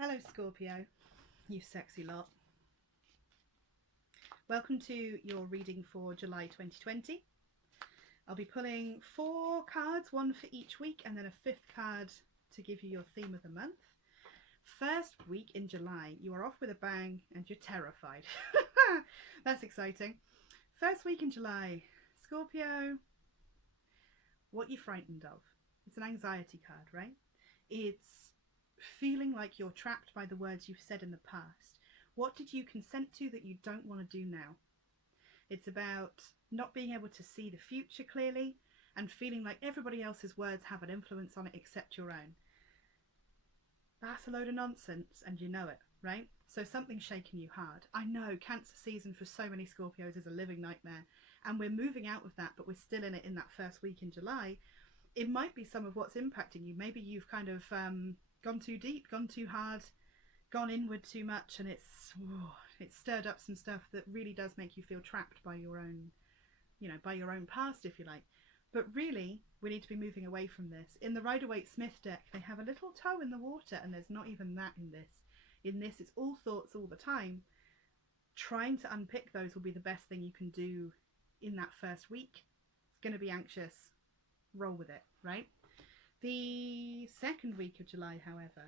Hello Scorpio, you sexy lot. Welcome to your reading for July 2020. I'll be pulling 4 cards, one for each week, and then a 5th card to give you your theme of the month. First week in July, you are off with a bang and you're terrified. That's exciting. First week in July, Scorpio, what you're frightened of. It's an anxiety card, right? It's feeling like you're trapped by the words you've said in the past. What did you consent to that you don't want to do now? It's about not being able to see the future clearly and feeling like everybody else's words have an influence on it except your own. That's a load of nonsense and you know it, right? So something's shaking you hard. I know Cancer season for so many Scorpios is a living nightmare, and we're moving out of that, but we're still in it in that first week in July. It might be some of what's impacting you. Maybe you've kind of gone too deep, gone too hard, gone inward too much, and it's stirred up some stuff that really does make you feel trapped by your own, by your own past, if you like. But really, we need to be moving away from this. In the Rider-Waite-Smith deck, they have a little toe in the water, and there's not even that in this. In this, it's all thoughts all the time. Trying to unpick those will be the best thing you can do in that first week. It's going to be anxious. Roll with it, right? The second week of July, however,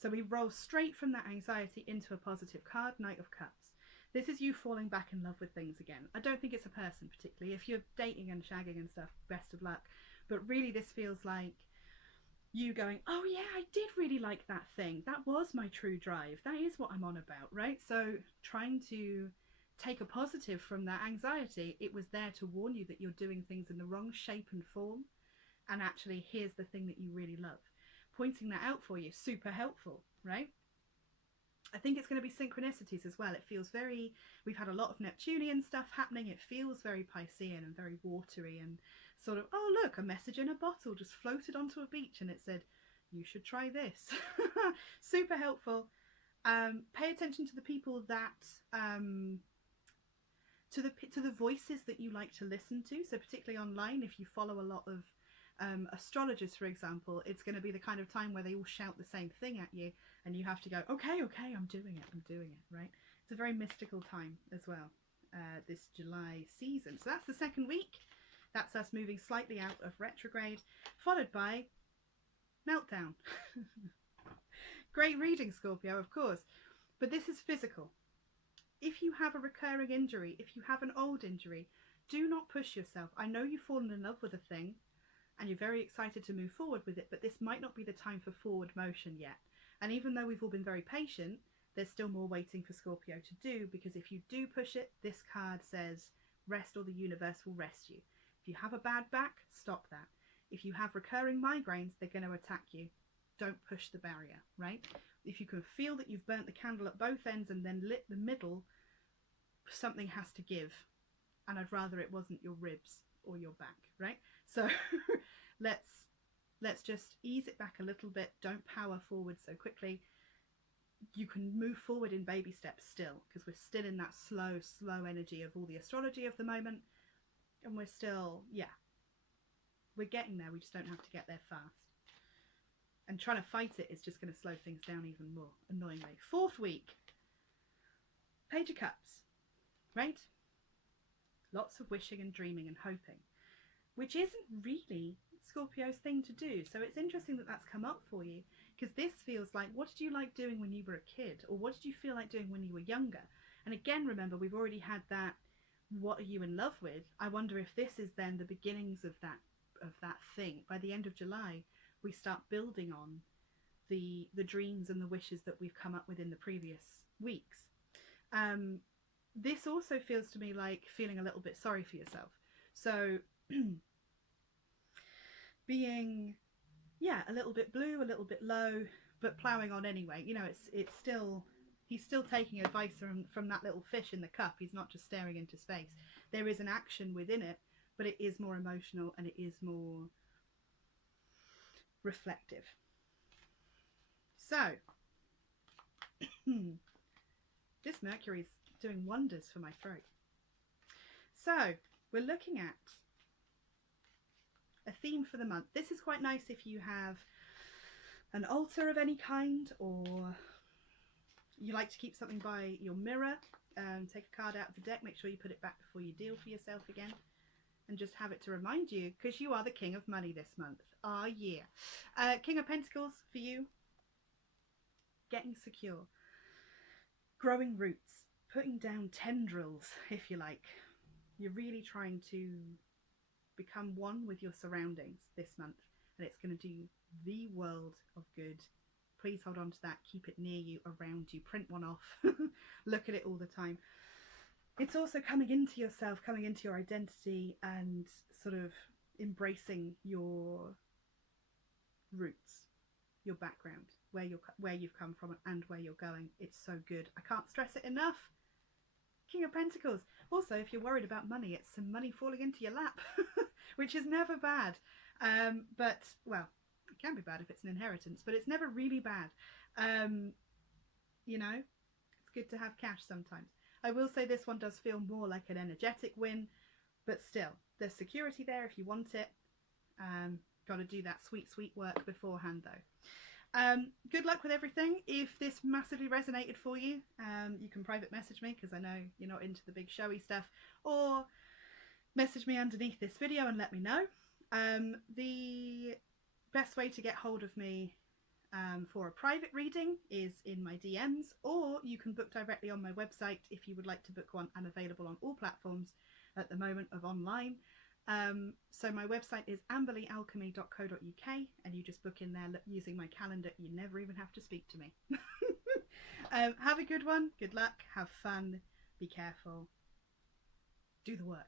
so we roll straight from that anxiety into a positive card, Knight of Cups. This is you falling back in love with things again. I don't think it's a person particularly. If you're dating and shagging and stuff, best of luck. But really this feels like you going, oh yeah, I did really like that thing. That was my true drive. That is what I'm on about, right? So trying to take a positive from that anxiety. It was there to warn you that you're doing things in the wrong shape and form. And actually, here's the thing that you really love. Pointing that out for you, super helpful, right? I think it's going to be synchronicities as well. It feels very, we've had a lot of Neptunian stuff happening. It feels very Piscean and very watery and sort of, oh look, a message in a bottle just floated onto a beach and it said, you should try this. Super helpful. Pay attention to the people that, to the voices that you like to listen to. So particularly online, if you follow a lot of astrologers, for example, it's going to be the kind of time where they all shout the same thing at you and you have to go, okay, I'm doing it, right? It's a very mystical time as well, this July season. So that's the second week. That's us moving slightly out of retrograde, followed by meltdown. Great reading, Scorpio, of course, but this is physical. If you have a recurring injury, if you have an old injury, do not push yourself. I know you've fallen in love with a thing and you're very excited to move forward with it, but this might not be the time for forward motion yet. And even though we've all been very patient, there's still more waiting for Scorpio to do, because if you do push it, this card says rest or the universe will rest you. If you have a bad back, stop that. If you have recurring migraines, they're going to attack you. Don't push the barrier, right? If you can feel that you've burnt the candle at both ends and then lit the middle, something has to give. And I'd rather it wasn't your ribs or your back, right? So let's just ease it back a little bit. Don't power forward so quickly. You can move forward in baby steps still, because we're still in that slow energy of all the astrology of the moment. And we're still, we're getting there. We just don't have to get there fast. And trying to fight it is just going to slow things down even more, annoyingly. Fourth week, Page of Cups, right? Lots of wishing and dreaming and hoping, which isn't really Scorpio's thing to do. So it's interesting that that's come up for you, because this feels like, what did you like doing when you were a kid? Or what did you feel like doing when you were younger? And again, remember, we've already had that, what are you in love with? I wonder if this is then the beginnings of that thing. By the end of July, we start building on the dreams and the wishes that we've come up with in the previous weeks. This also feels to me like feeling a little bit sorry for yourself. So being, a little bit blue, a little bit low, but ploughing on anyway. It's still, he's still taking advice from that little fish in the cup. He's not just staring into space. There is an action within it, but it is more emotional and it is more reflective. So this Mercury's doing wonders for my throat. So we're looking at a theme for the month. This is quite nice if you have an altar of any kind, or you like to keep something by your mirror, take a card out of the deck, make sure you put it back before you deal for yourself again, and just have it to remind you, because you are the king of money this month. Ah, yeah. King of Pentacles for you, getting secure, growing roots, putting down tendrils, if you like. You're really trying to become one with your surroundings this month, and it's going to do the world of good. Please hold on to that, keep it near you, around you, print one off, look at it all the time. It's also coming into yourself, coming into your identity, and sort of embracing your roots, your background, where you've come from and where you're going. It's so good. I can't stress it enough. King of Pentacles. Also, if you're worried about money, it's some money falling into your lap, which is never bad. But, well, it can be bad if it's an inheritance, but it's never really bad. You know, it's good to have cash sometimes. I will say this one does feel more like an energetic win, but still, there's security there if you want it. Got to do that sweet, sweet work beforehand, though. Good luck with everything. If this massively resonated for you, you can private message me, because I know you're not into the big showy stuff, or message me underneath this video and let me know. The best way to get hold of me for a private reading is in my DMs, or you can book directly on my website if you would like to book one. I'm available on all platforms at the moment of online. So my website is amberleyalchemy.co.uk, and you just book in there using my calendar. You never even have to speak to me. Have a good one. Good luck. Have fun. Be careful. Do the work.